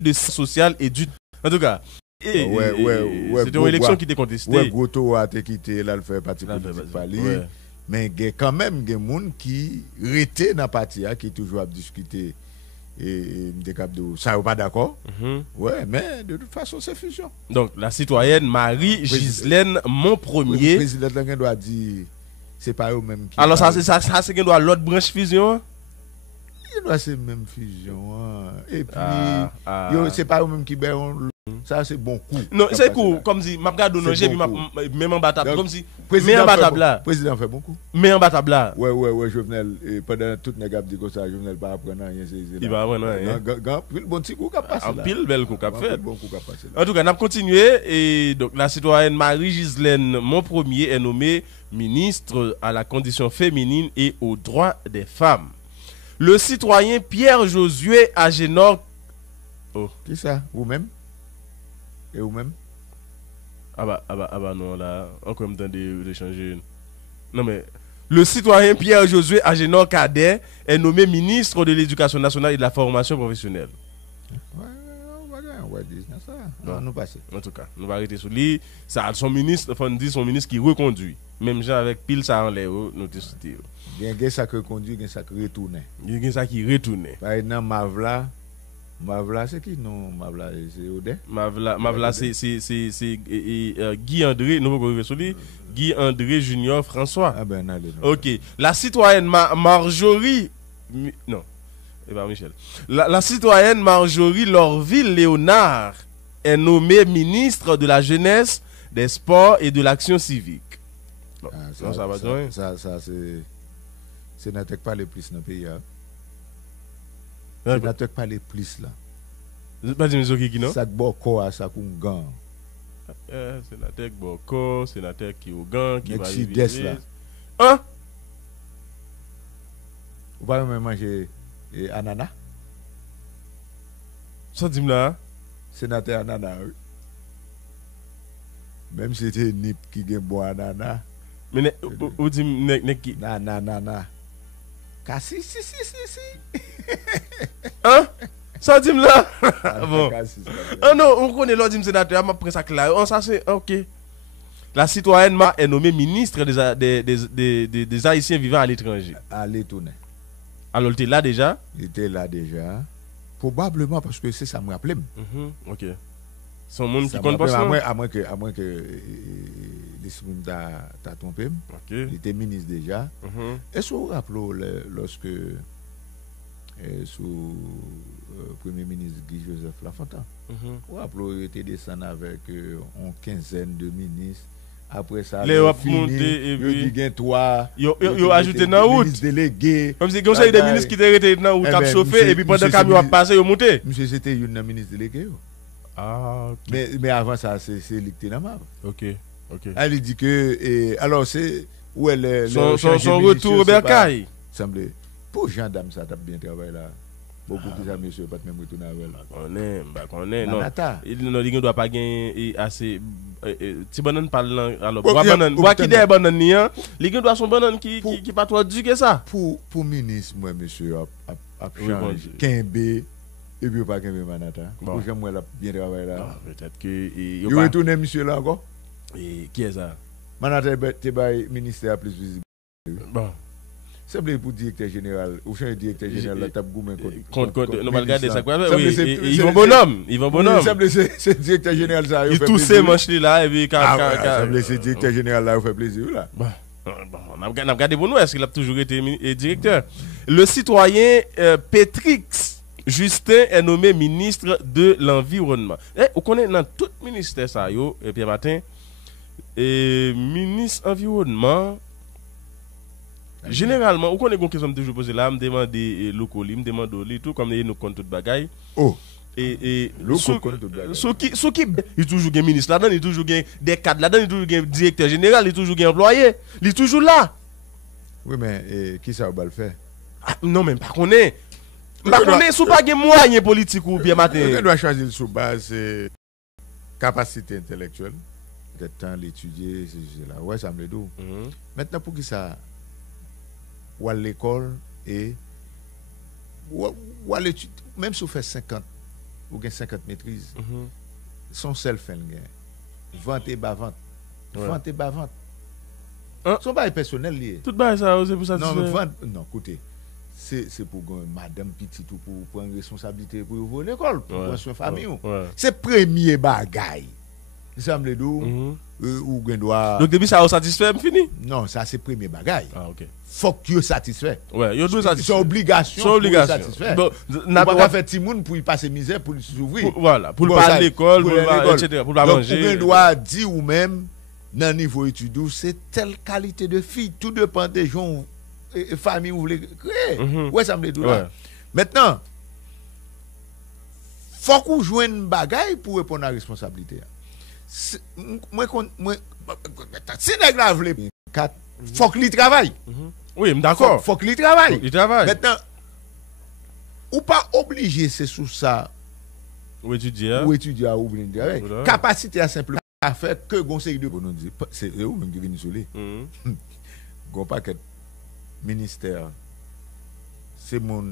de social et du. En tout cas, ouais, c'est une élection qui était contestée. Ouais, Goto a été quitté, là, le fait parti politique par lui. Mais il y a quand même des gens qui restent dans le parti, qui toujours à discuter. Et ça n'est pas d'accord. Ouais, mais de toute façon, c'est fusion. Donc, la citoyenne Marie-Gislaine Montpremier. Le président doit dire, c'est pas eux-mêmes qui. Alors, ça c'est qu'il doit l'autre branche fusion. Il doit c'est même fusion. Et puis, c'est pas eux-mêmes qui béont. Ça, c'est bon coup. Non, c'est cool. Comme si, je regarde nos jeux, même en bataille. Comme si, mais en bataille là. Le président fait beaucoup. Mais en bataille là. Ouais, Jovenel. Pendant toute la gamme de ça, Jovenel va apprendre rien. Il va apprendre rien. Pile bon petit coup qu'a passé. Pile bel coup qu'a fait. En tout cas, on a continué. Et donc, la citoyenne Marie-Gislaine Montpremier est nommée ministre à la condition féminine et aux droits des femmes. Le citoyen Pierre-Josué Agénor. Oh. Qui ça? Vous-même? Et vous-même? Ah bah non, là, encore me temps de changer. Non mais, le citoyen Pierre-Josué Agénor Cadet est nommé ministre de l'Éducation nationale et de la formation professionnelle. Ouais, ça. Non, nous passons. En tout cas, nous allons arrêter sur lui. Ça, son ministre qui reconduit. Même gens avec pile ça en l'air, nous discutons. Il y a ça qui reconduit, il y a ça qui retourne. Il y a ça qui retourne. Par exemple, Mavla, c'est qui non? Mavla, c'est Odé? Mavla, c'est Guy-André, nous allons sur lui. Guy-André Junior François. Ah ben, allez. Ok. La citoyenne Marjorie. Non. Et pas Michel. La citoyenne Marjorie Lorville Léonard est nommée ministre de la Jeunesse, des Sports et de l'Action civique. Bon, ça va bien. Ça c'est n'attaque pas les plus dans le pays. C'est n'attaque pas les plus là. C'est pas du qui non? Ça boko à ça qu'on gang. C'est n'attaque boko, c'est n'attaque qui au gang qui va vivre là. Hein? Vous pouvez même manger ananas. Ça dit là. Sénateur ananas. Même si c'était Nip qui gagne bon ananas. Mais ou dit qui na. Si. Hein? Ça dit là. Bon. Ah non, on connaît l'autre sénateur, m'a pris ça clair. On ça c'est OK. La citoyenne est nommée ministre des Haïtiens vivant à l'étranger. À l'étranger. Alors, il était là déjà? Il était là déjà. Probablement parce que c'est ça me rappelle. OK. Son monde qui compte pas ça? À moins que les secondes t'a trompé. OK. Il était ministre déjà. Est-ce que vous vous rappelez lorsque sous Premier ministre Guy Joseph Lafontaine, vous vous rappelez qu'il était descendu avec une quinzaine de ministres. Après ça, les ont monté et puis ils ont ajouté dans route. Comme si conseil des ministres qui étaient restés dans route cap chauffé et puis pendant camion a passé ils ont monté. Monsieur c'était une ministre délégué. Ah OK. Mais avant ça c'est l'électé dans ma. OK. Elle dit que alors c'est où elle son retour au bercail. Semblait pour gendarme ça t'a bien travaillé là. Beaucoup de amis monsieur pas même retourner avec. On est non. Il ne doit pas gagner assez ti banane parle alors bois qui des banane ni hein les gars doit son banane qui pas trop dur que ça pour ministre moi monsieur a changé Kembe et puis pas Kembe Manata pour j'aimerais la bien travailler là peut-être que il retourne monsieur là encore et qui est ça Manata te bail ministère plus visible bon c'est pour directeur général ou changer directeur général la table goumen contre nous va regarder ça quoi oui ils vont bonhomme c'est directeur général ça il tous ces manches là et puis c'est directeur général là fait plaisir là on a regardé pour nous est-ce qu'il a toujours été directeur le citoyen Petrix Justin est nommé ministre de l'environnement on connaît dans tout ministère ça yo et puis matin ministre environnement. Généralement, on connaît une question que toujours posée là, me demande des locaux, me demande tout comme nous compte toute bagaille. Oh. Et ce qui il toujours un ministre là-dedans, il toujours des cadres là-dedans, il toujours un directeur général, il toujours un employé, il est toujours là. Oui mais qui ça va le faire? Non mais pas connaît. Pas connaît sous pas moyen politique ou bien matin. On doit choisir sous base capacité intellectuelle, peut-être temps l'étudier, c'est là. Ouais, ça me le dit. Maintenant pour qui ça ou à l'école et ou à l'étude, même si vous faites 50 ou gen 50 maîtrises. Son self fait gain. Vente et bas vente. Vente et bas vente. Son bail personnel lié. Tout bail ça c'est pour ça. Non, mais vente non, écoutez. C'est pour madame petite ou pour prendre responsabilité pour ouvrir l'école, pour prendre soin famille. C'est premier bagaille. Ça me dit ou doit. Donc depuis ça satisfait fini. Non, ça c'est premier bagaille. Ah OK. Faut que tu satisfait. Ouais, yo doit satisfait. C'est obligation. C'est obligation. Satisfait. Bon, n'a pas faire petit monde pour y passer misère pour s'ouvrir. Voilà, pour pas à l'école, etc. Pour pas manger. Donc on doit dire ou même dans niveau études, c'est telle qualité de fille, tout dépend des gens et famille vous voulez créer. Ouais, ça me dit là. Maintenant, faut qu'on joue une bagaille pour répondre à la responsabilité. Moi si nèg la vle faut qu'il travaille. Oui, d'accord. Faut qu'il travaille. Il travaille. Maintenant, ou pas obligé c'est sous ça. Ou étudier. Ou étudier ou bien travailler. Capacité à simplement à faire que conseil de pour nous dire c'est eux même qui viennent isoler. Gon paquet ministère c'est mon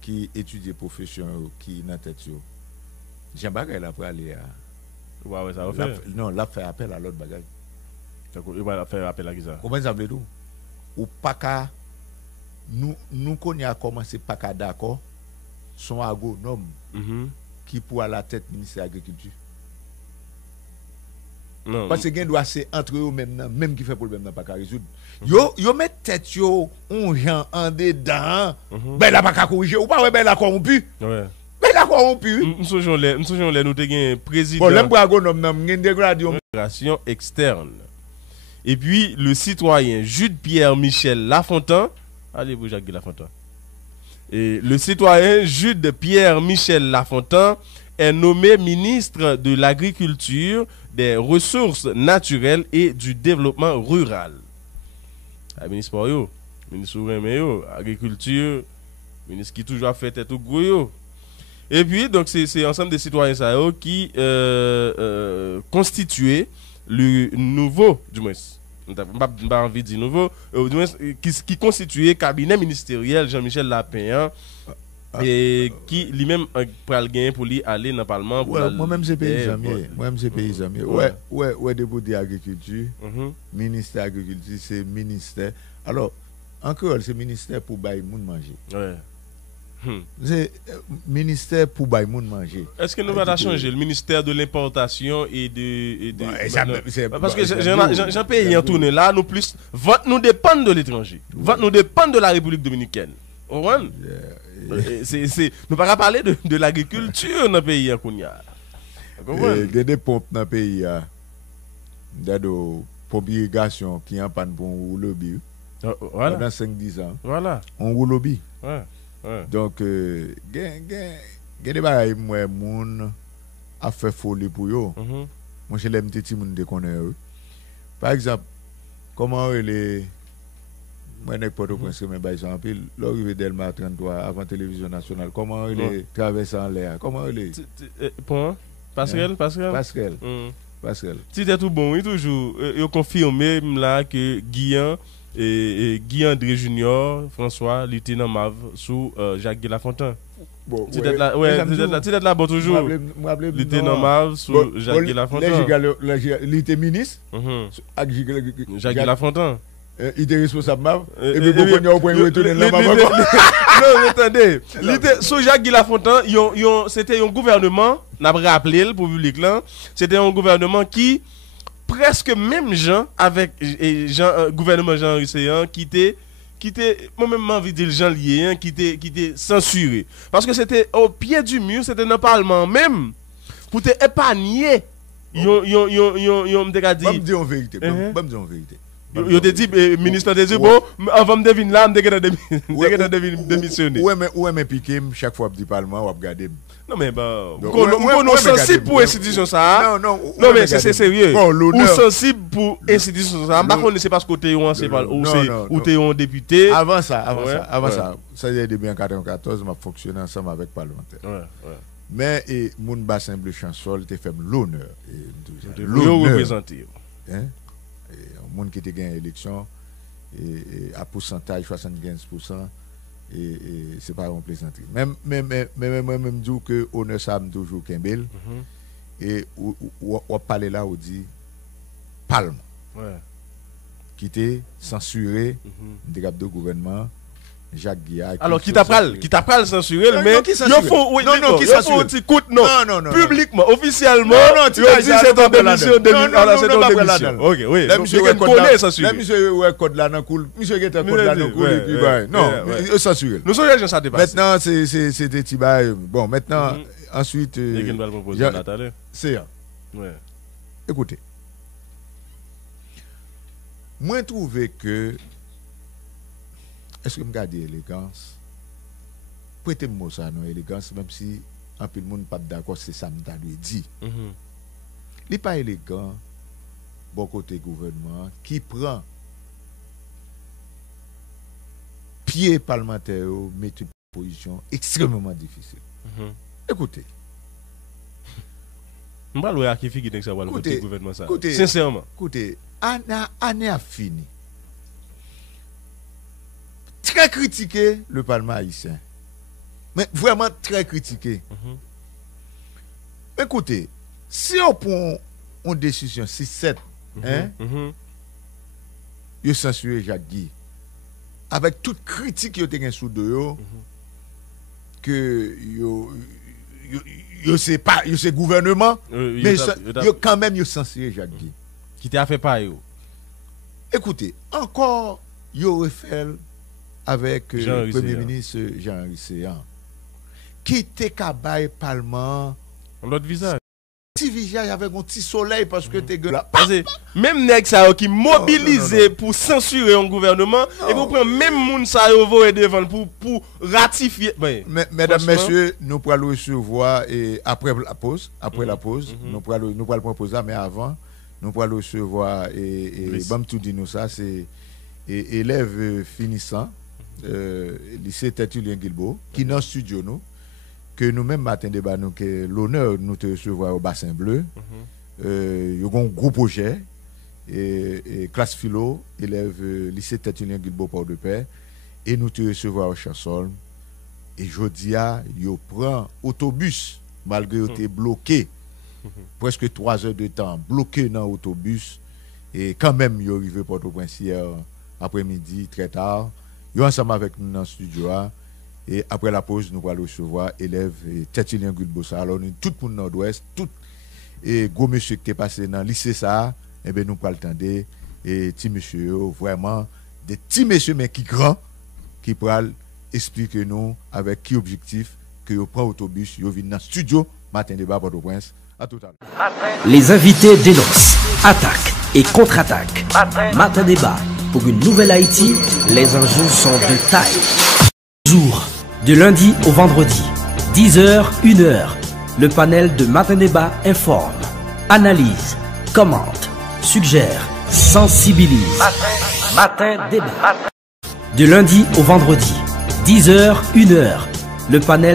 qui étudie profession qui dans tête yo. Jean bagay la pour aller à ouais ça va faire. Non, là fait appel à l'autre bagage. D'accord, il va faire appel à qui ça. Comment ça veut dire ou pas qu'à nous connait à commencer pas qu'à d'accord son agronome qui pour à la tête ministère de l'agriculture. Non. Parce que gen doit c'est entre eux même qui fait problème n'a pas qu'à résoudre. Yo met tête yo on gens en dedans. Ben la pas qu'à corriger ou pas ouais ben la corrompu. Ouais. Ben la corrompu. Nous songeons les nous te gain président. Bon l'aime agronome nan gen dégradé externe. Et puis le citoyen Jude Pierre Michel Lafontaine, allez vous Jacques Lafontaine. Et le citoyen Jude Pierre Michel Lafontaine est nommé ministre de l'Agriculture, des Ressources naturelles et du Développement rural. Ministre pour yo, ministre yo, agriculture, ministre qui toujours fait tête au gros. Et puis donc c'est ensemble des citoyens ça qui constituaient le nouveau du moins pas envie de dire nouveau du moins qui constituait cabinet ministériel Jean-Michel Lapin et qui lui-même pral gagner pour lui aller dans le parlement pour moi-même c'est paysan moi-même c'est paysan ouais député agriculture ministère agriculture c'est ministère alors encore c'est ministère pour bailler moun manger c'est ministère pour bailler moun manger. Est-ce que nous va changer le ministère de l'importation et de parce que j'en paye en tourner là nous plus vote nous dépend de l'étranger. Vote nous dépend de la République dominicaine. C'est nous pas parler de l'agriculture dans le pays Kounia. Il y a des pompes dans le pays pompe irrigation qui en panne pour un lobby. Voilà. Pendant 5-10 ans. Voilà. On roule lobby. Ouais. Donc gen des bagages moi moun a fait folie pour yo. Moi je l'aime petit moun de connaît. Par exemple, comment les moi nek Port-au-Prince mais bail en pile, l'arrivée Delma 33 avant télévision nationale, comment les traverser en l'air, comment les point Pascal. Si c'est tout bon, il toujours il confirmé là que Guillaume et Guy André Junior, François, lieutenant Mav sous Jacques Lafontaine. Bon, tu es là bon toujours. Lieutenant Mav sous Jacques Lafontaine. Il était ministre Jacques Lafontaine. Il était responsable Mav et puis pour qu'on point retourner là Mav. Non, attendez. Sous Jacques Lafontaine, c'était un gouvernement, n'a pas rappelé pour le public là, c'était un gouvernement qui presque même gens avec gouvernement Jean Russéan qui était moi-même envie de dire Jean lié qui était censuré parce que c'était au pied du mur, c'était dans le parlement même pour te épargner yo me dit dire en vérité yo te dit ministre te dit bon avant me devine là me démissionner ouais mais piqué chaque fois du parlement ou regarder. Non mais on sensible pour institution ça. Non mais c'est sérieux. Ou sensible pour institution ça. Par contre c'est parce que tu ou tu es un député. Avant ça, ça y est depuis en 94 m'a fonctionné ensemble avec parlementaire. Mais moun bassin bleu chansol te fait l'honneur représenter. Hein? Moun qui te gagne élection et à pourcentage 75% et c'est pas une plaisanterie. Même dis que honneur ça toujours Kembel et on parler là on dit Palme. Ouais. Qui était censuré de gouvernement Jacques Guillard. Alors qui t'a pas censuré mais il faut oui non qui censure non publiquement officiellement non tu dis c'est en démission de OK oui monsieur connaît censuré monsieur code là dans cool monsieur qui était code là dans cool et puis non censuré nous sommes ça dépasse maintenant c'est des petits bails bon maintenant ensuite c'est ouais écoutez moi trouvé que est-ce que me garder élégance prêtez-moi ça non élégance même si un peu de monde pas d'accord c'est ça me lui dit il pas élégant bon côté gouvernement qui prend pied parlementaire mettre une position extrêmement difficile écoutez on va le qui figure que ça va le gouvernement ça sincèrement écoutez année a fini très critiqué le Parlement haïtien. Mais vraiment très critiqué. Écoutez, si on prend une décision 6-7, il censuré Jacques Guy, avec toute critique qui a sous de yo, que c'est pas, c'est gouvernement, mais quand même il censuré Jacques Guy. Qui t'a fait pas yo. Écoutez, encore il refait avec le Premier ministre Jean-Henri Séan qui était cabaye Parlement l'autre visage petit visage avec un petit soleil parce que t'es là même nèg ça qui mobilisé pour censurer un gouvernement et vous prenez même moun ça voyer devant pour ratifier mesdames messieurs nous pourrons recevoir et après la pause nous pourrons proposer mais avant nous pourrons recevoir et bam tout dit nous ça c'est élève finissant lycée Tertullien Guilbeault qui dans studio nous que nous-mêmes matin débat nous que l'honneur nous te recevoir au Bassin Bleu y a un gros projet et classe philo élève lycée Tertullien Guilbeault Port-de-Paix et nous te recevoir au Chassol et jodia yo prend autobus malgré était bloqué presque 3 heures de temps bloqué dans autobus et quand même yo arrivé Port-au-Prince hier après-midi très tard yo ensemble avec nous dans le studio et après la pause nous allons recevoir élèves Tertullien Guilbeault alors nous tout pour nord-ouest tout et gros monsieur qui est passé dans le lycée ça et ben nous allons attendre et petit monsieur vraiment des petits messieurs mais qui grand qui pourront expliquer nous avec qui objectif que yo prend autobus yo vient dans le studio matin débat Port-au-Prince à tout à l'heure. Les invités dénoncent, attaquent et contre-attaquent. Matin débat. Pour une nouvelle Haïti, les enjeux sont de taille. Jour, de lundi au vendredi, 10h, 1h, le panel de Matin Débat informe, analyse, commente, suggère, sensibilise. Matin Débat. De lundi au vendredi, 10h, 1h, le panel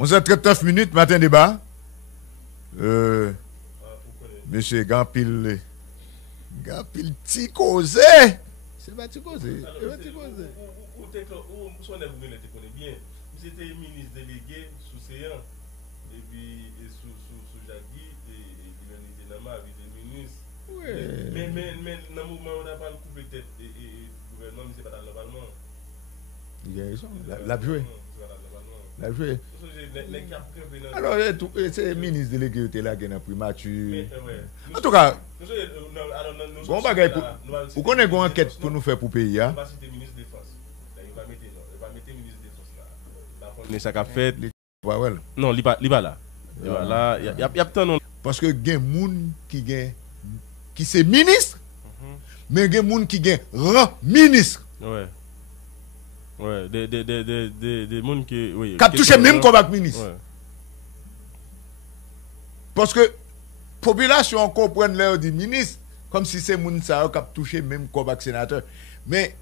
On 11h39 minutes, matin débat. Monsieur Gampil Ticozé. C'est pas Ticozé. C'était ministre délégué sous Séan, et puis sous Jacques, et il était dans ma vie de ministre. Mais dans le mouvement, on n'a pas le coup de tête, et le gouvernement, c'est pas dans le Parlement. Il a raison, l'a joué. La joué. Alors, c'est le ministre délégué qui est là, qui est primature. En tout cas, vous connaissez une enquête pour nous faire pour le pays. ça qu'a fait. Ouais. Non, il pas là. Il pas là, il y a tant non. Parce que gen moun qui c'est ministre, mais gen moun qui gen rang ministre. Ouais. Ouais, des moun qui oui, qui touché même comme ministre. Ouais. Parce que population comprend l'air du ministre comme si c'est moun ça qui touché même comme sénateur. Mais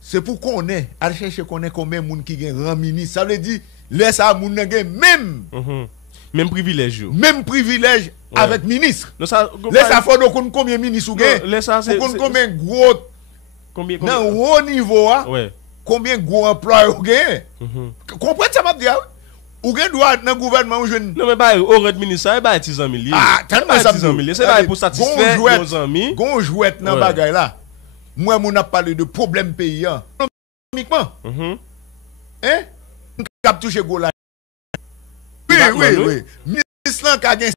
c'est pour qu'on ait à chercher qu'on ait combien moun qui gen rang ministre. Ça veut dire laisse à moun gen même privilège. Même privilège avec ministre. Non ça laisse à faut donc combien ministre ou gen. Laisse ça c'est combien gros combien dans haut niveau ouais. Combien gros employés ou gen. Comprenez ça m'a dit ou gen droit dans gouvernement ou jeune. Non mais pas au red ministre ba 10 ans milliers. Ah, tellement ça 10 ans milliers, c'est pas pour satisfaire nos amis. Gon jouette dans bagay là. Moi mon a parlé de problème paysan. Économiquement. Hein? Cap toucher go là. Oui. Ministre là ka gen